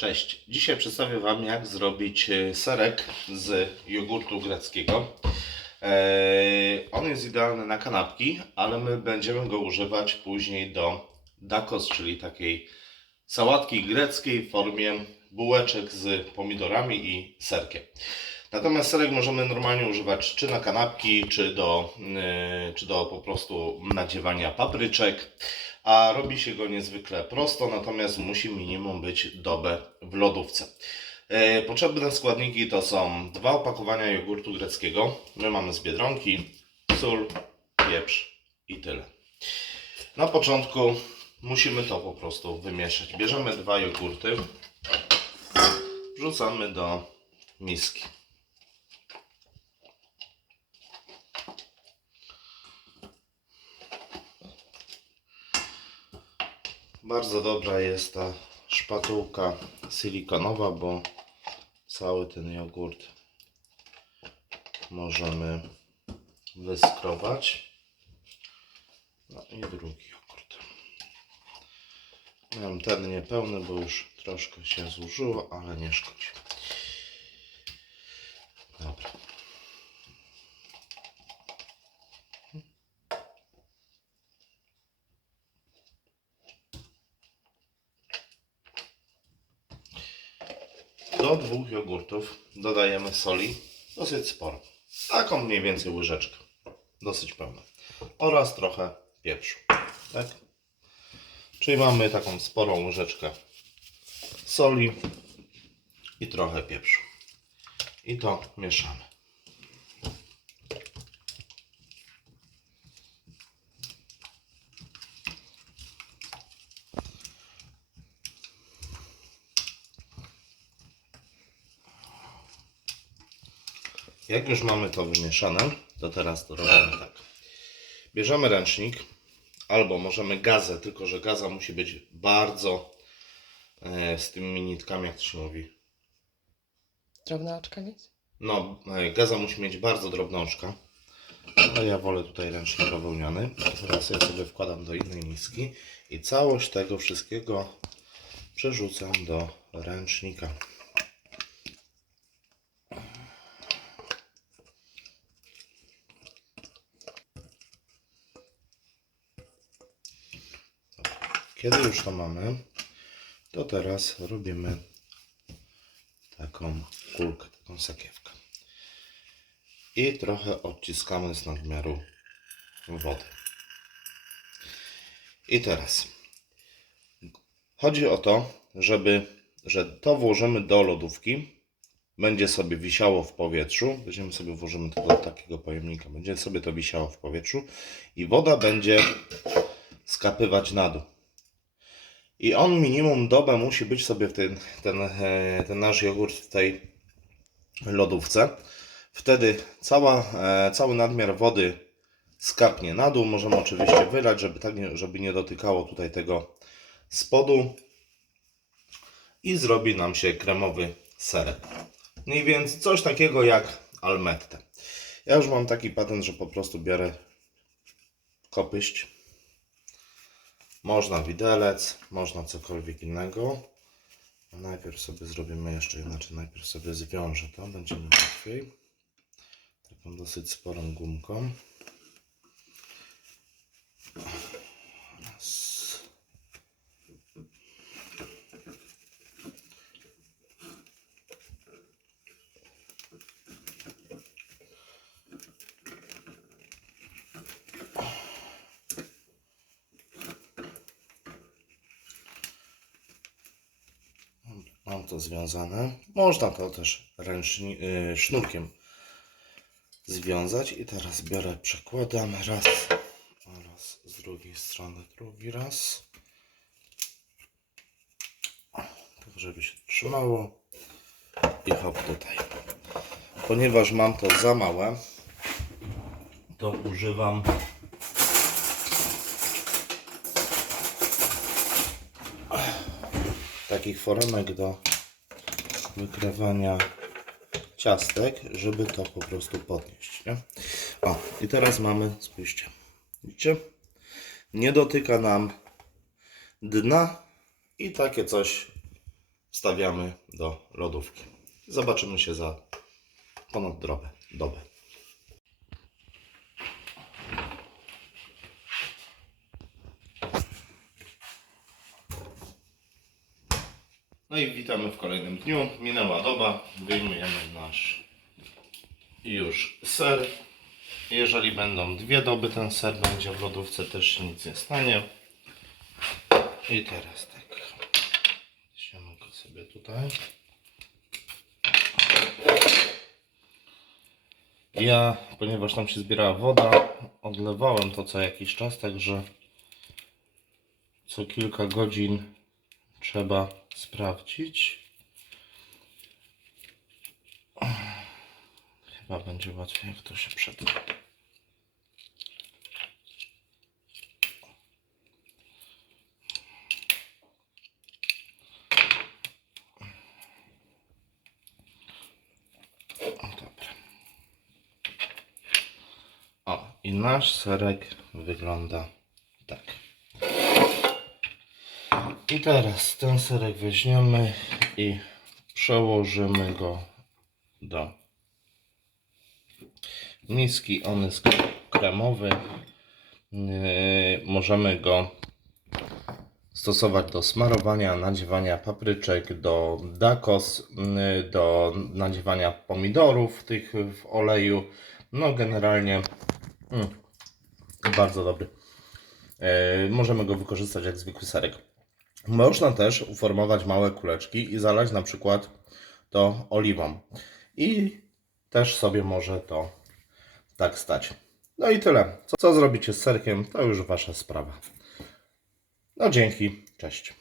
Cześć. Dzisiaj przedstawię Wam jak zrobić e, serek z jogurtu greckiego. Eee, on jest idealny na kanapki, ale my będziemy go używać później do dakos, czyli takiej sałatki greckiej w formie bułeczek z pomidorami i serkiem. Natomiast serek możemy normalnie używać czy na kanapki, czy do, yy, czy do po prostu nadziewania papryczek. A robi się go niezwykle prosto, natomiast musi minimum być dobę w lodówce. Yy, Potrzebne składniki to są dwa opakowania jogurtu greckiego. My mamy z Biedronki, sól, pieprz i tyle. Na początku musimy to po prostu wymieszać. Bierzemy dwa jogurty, wrzucamy do miski. Bardzo dobra jest ta szpatułka silikonowa, bo cały ten jogurt możemy wyskrobać. No i drugi jogurt. Miałem ten niepełny, bo już troszkę się zużyło, ale nie szkodzi. Do dwóch jogurtów dodajemy soli dosyć sporo. Taką mniej więcej łyżeczkę. Dosyć pełną. Oraz trochę pieprzu. Tak? Czyli mamy taką sporą łyżeczkę soli i trochę pieprzu. I to mieszamy. Jak już mamy to wymieszane, to teraz to robimy tak. Bierzemy ręcznik, albo możemy gazę, tylko że gaza musi być bardzo e, z tymi nitkami, jak to się mówi. Drobna oczka mieć? No, e, gaza musi mieć bardzo drobną oczka. Ale ja wolę tutaj ręcznik bawełniany. Teraz ja sobie wkładam do innej miski i całość tego wszystkiego przerzucam do ręcznika. Kiedy już to mamy, to teraz robimy taką kulkę, taką sakiewkę. I trochę odciskamy z nadmiaru wody. I teraz chodzi o to, żeby, że to włożymy do lodówki, będzie sobie wisiało w powietrzu, weźmiemy sobie, włożymy to do takiego pojemnika, będzie sobie to wisiało w powietrzu i woda będzie skapywać na dół. I on minimum dobę musi być sobie w ten, ten, ten nasz jogurt w tej lodówce. Wtedy cała, e, cały nadmiar wody skapnie na dół. Możemy oczywiście wylać, żeby, tak nie, żeby nie dotykało tutaj tego spodu. I zrobi nam się kremowy serek. Mniej więc coś takiego jak almette. Ja już mam taki patent, że po prostu biorę kopyść można widelec, można cokolwiek innego. A Najpierw sobie zrobimy jeszcze inaczej. Najpierw sobie zwiążę to, będzie mi łatwiej. Taką dosyć sporą gumką. Raz. Mam to związane. Można to też ręcznie, yy, sznurkiem związać. I teraz biorę, przekładam raz oraz z drugiej strony drugi raz. Tak, żeby się trzymało. I hop tutaj. Ponieważ mam to za małe, to używam takich foremek do wykrywania ciastek, żeby to po prostu podnieść. Nie? O, i teraz mamy, spójrzcie, widzicie? Nie dotyka nam dna i takie coś wstawiamy do lodówki. Zobaczymy się za ponad dobę. dobę. No i witamy w kolejnym dniu. Minęła doba, wyjmujemy nasz już ser. Jeżeli będą dwie doby, ten ser będzie w lodówce, też się nic nie stanie. I teraz tak. Siemy go sobie tutaj. Ja, ponieważ tam się zbierała woda, odlewałem to co jakiś czas, także co kilka godzin trzeba sprawdzić. Chyba będzie łatwiej, jak to się. O, i nasz serek wygląda tak. I teraz ten serek weźmiemy i przełożymy go do miski. On jest kremowy. Yy, możemy go stosować do smarowania, nadziewania papryczek, do dakos, yy, do nadziewania pomidorów tych w oleju. No generalnie mm, bardzo dobry. Yy, możemy go wykorzystać jak zwykły serek. Można też uformować małe kuleczki i zalać na przykład to oliwą. I też sobie może to tak stać. No i tyle. Co, co zrobicie z serkiem, to już wasza sprawa. No dzięki, cześć.